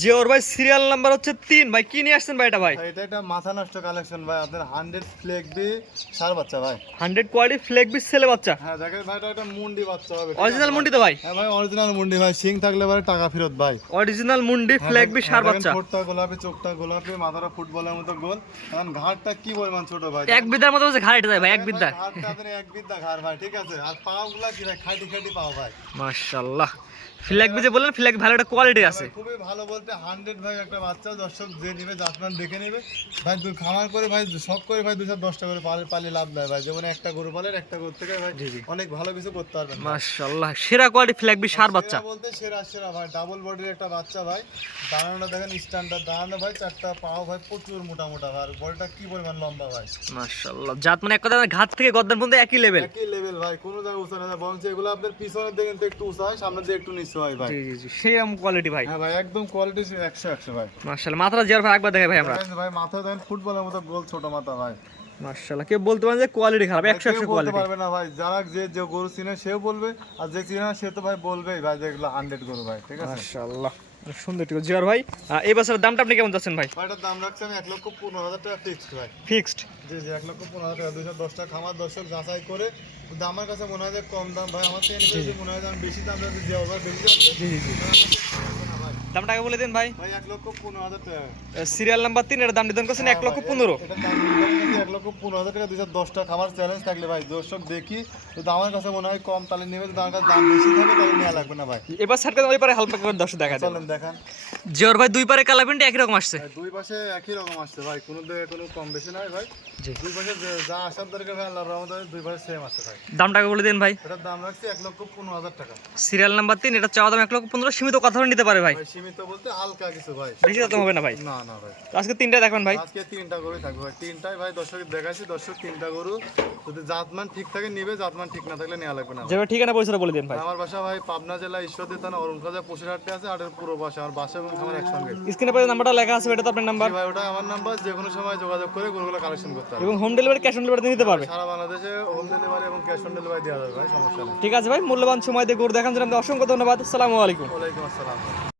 জিওর ভাই serial number হচ্ছে 3 ভাই, কি নিয়ে আসছেন ভাই এটা ভাই? এটা একটা মাথা নষ্ট কালেকশন ভাই, আপনার 100 ফ্লেক বি সার বাচ্চা ভাই। 100 কোয়ালিটি ফ্লেক বিস ছেলে বাচ্চা। হ্যাঁ দেখেন ভাই, এটা একটা মুন্ডি বাচ্চা হবে। অরিজিনাল মুন্ডি তো ভাই? হ্যাঁ ভাই অরিজিনাল মুন্ডি ভাই, সিং থাকলে ভাই টাকা ফেরত ভাই। অরিজিনাল মুন্ডি ফ্লেক বিস সার বাচ্চা। ঠোঁটটা গোলাপি, চোখটা গোলাপি, মাথাটা ফুটবলের মতো গোল। এখন ঘাড়টা কি পরিমাণ ছোট ভাই, এক বিদ্যার মতো হচ্ছে ঘাড় এটা যায় ভাই, এক বিদ্যা। ঘাড়টা আপনার এক বিদ্যা ঘাড় ভাই, ঠিক আছে। আর পাগুলা কি ভাই, খাইটি খাইটি পাও ভাই। মাশাআল্লাহ, ফ্লেক বিজে বললেন, ফ্লেক ভালো একটা কোয়ালিটি আছে। খুবই ভালো বলতে 100 ভাই একটা বাচ্চা, দর্শক যে নেবে জাতমান দেখে নেবে ভাই। দুই খামার করে ভাই, শখ করে ভাই 210টা করে পালে লাভ দেয় ভাই। যেমন একটা গরু পালের, একটা গরু থেকে ভাই অনেক ভালো কিছু করতে পারবেন। মাশাআল্লাহ, সেরা কোয়ালিটি ফ্লেক বিস সার বাচ্চা বলতে সেরা সেরা ভাই, ডাবল বডির একটা বাচ্চা ভাই। দাঁড়ানোটা দেখেন স্ট্যান্ডার্ড দাঁড়ানো ভাই, চারটা পাও ভাই প্রচুর মোটা মোটা ভাই। আর বডিটা কি পরিমাণ লম্বা ভাই, মাশাআল্লাহ। জাত মানে এক কথা ঘাট থেকে গর্দন পর্যন্ত একই লেভেল। একই লেভেল ভাই, কোনো জায়গায় উঁচা না। বরং এগুলো আপনার পিছনের দিকে তো একটু উঁচা হয়, সামনের দিকে একটু নিচু হয় ভাই। জি জি জি, সেরকম কোয়ালিটি ভাই। হ্যাঁ ভাই একদম কোয়ালিটি 100 ভাই। মাশাআল্লাহ, মাথাটা জিওর ভাই একবার দেখে ভাই আমরা। ভাই মাথা দেখেন ফুটবলের মতো গোল ছোট মাথা ভাই। মাশাআল্লাহ, কেউ বলতে পারেন যে কোয়ালিটি খারাপ, 100 বলতে কোয়ালিটি। পারবে না ভাই, যারা যে গরু চিনে সেও বলবে, আর যে চিনে না সে তো ভাই বলবেই ভাই যে এগুলো 100 গরু ভাই, ঠিক আছে। মাশাআল্লাহ, সুন্দর ঠিক জিওর ভাই। এই বছরের দামটা আপনি কেমন যাচ্ছেন ভাই? ভাই এটার দাম রাখছি আমি 1,15,000 টাকা ফিক্সড ভাই। ফিক্সড? জি জি, 1,15,000 টাকা। 210টা খামার দর্শক যাচাই করে, কিন্তু আমার কাছে মনে হয় যে কম দাম ভাই। আমার থেকে নিলে যদি মনে হয় যে আমি বেশি দাম যদি দেওয়া ভাই, বেশি দাম জি জি জি, দামটা আগে বলে দেন ভাই। ভাই 1,15,000 টাকা। সিরিয়াল নাম্বার 3, এর দাম নির্ধারণ করছেন 1,15,000। এটার দাম 1,15,000 টাকা। 210টা খামার চ্যালেঞ্জ থাকলে ভাই দর্শক দেখি, যদি আমার কাছে মনে হয় কম তাহলে নেবে, যদি আমার কাছে দাম বেশি থাকে তাহলে নেওয়া লাগবে না ভাই। এবার সাইড করে ওই পারে হালকা করে দর্শক দেখা দেন। চলেন দেখান। জিওর ভাই দুই পারে কালার প্রিন্ট একই রকম আসছে। দুই পাশে একই রকম আসছে ভাই, কোনো দিকে কোনো কম বেশি নাই ভাই। দুই পাশে যা আসার দরকার ভাই, আল্লাহর রহমতে দুই পাশে সেম আছে ভাই। দামটা আগে বলে দেন ভাই। এটার দাম রাখছি 1,15,000 টাকা। সিরিয়াল নাম্বার 3, এটা চাওয়া দাম 1,15,000, সীমিত কথা বলে নিতে পারে ভাই। ভাই সীমিত বলতে হালকা কিছু ভাই, বেশি দাম হবে না ভাই। না না ভাই। তো আজকে 3টা দেখবেন ভাই? আজকে 3টা গরু থাকবে ভাই, 3টাই ভাই দর্শক দেখাইছি। দর্শক 3টা গরু, যদি জাতমান ঠিক থাকে নিবে, জাতমান ঠিক না থাকলে নেওয়া লাগবে না ভাই। যেটা ঠিকানা পয়সাটা বলে দেন ভাই। আমার বাসা ভাই পাবনা জেলা ঈশ্বরদী থানা অরুণখাজা পশুরহাটে আছে। আর পুরো বাসা আমার বাসা এবং আমার একসঙ্গে। স্ক্রিনে পরে নাম্বারটা লেখা আছে, এটা তো আপনার নাম্বার। ভাই ওটা আমার নাম্বার, যে কোনো সময় যোগাযোগ করে গরুগুলো কালেকশন করতে হবে। এবং home delivery, cash on delivery নিতে পারবে। সারা বাংলাদেশে হোম ডেলিভারি এবং ক্যাশ অন ডেলিভারি দেওয়া যাবে ভাই, সমস্যা নেই। ঠিক আছে ভাই, মূল্যবান সময় দিয়ে গরু দেখান জন্য অসংখ্য ধন্যবাদ। আসসালামু আলাইকুম। ওয়ালাইকুম আসসালাম।